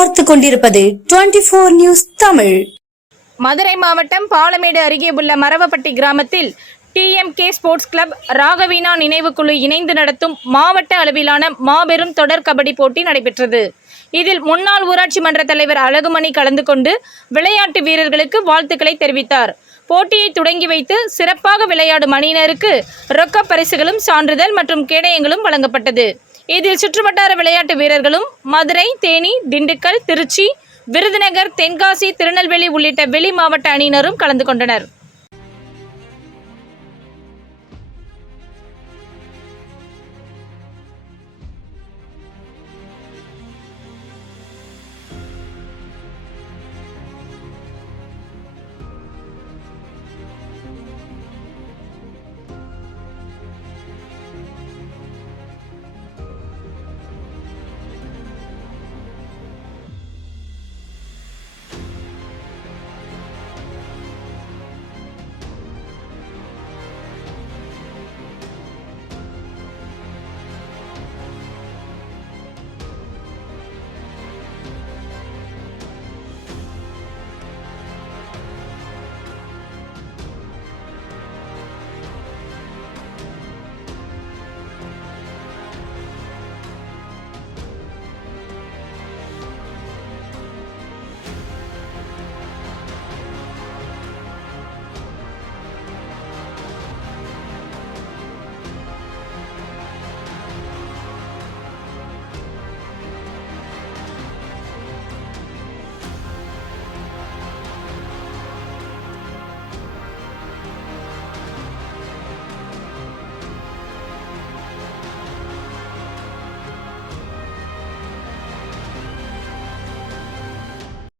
பார்த்து கொண்டிருப்பது 24 நியூஸ் தமிழ். மதுரை மாவட்டம் பாலமேடு அருகே உள்ள மரவப்பட்டி கிராமத்தில் TMK ஸ்போர்ட்ஸ் கிளப் ராகவீனா நினைவுக்குழு இணைந்து நடத்தும் மாவட்ட அளவிலான மாபெரும் தொடர் கபடி போட்டி நடைபெற்றது. இதில் முன்னாள் ஊராட்சி மன்ற தலைவர் அழகுமணி கலந்து கொண்டு விளையாட்டு வீரர்களுக்கு வாழ்த்துக்களை தெரிவித்தார். போட்டியை தொடங்கி வைத்து சிறப்பாக விளையாடும் அணியினருக்கு ரொக்க பரிசுகளும் சான்றிதழ் மற்றும் கேடயங்களும் வழங்கப்பட்டது. இதில் சுற்றுவட்டார விளையாட்டு வீரர்களும் மதுரை, தேனி, திண்டுக்கல், திருச்சி, விருதுநகர், தென்காசி, திருநெல்வேலி உள்ளிட்ட வெளி மாவட்ட அணியினரும் கலந்து கொண்டனர்.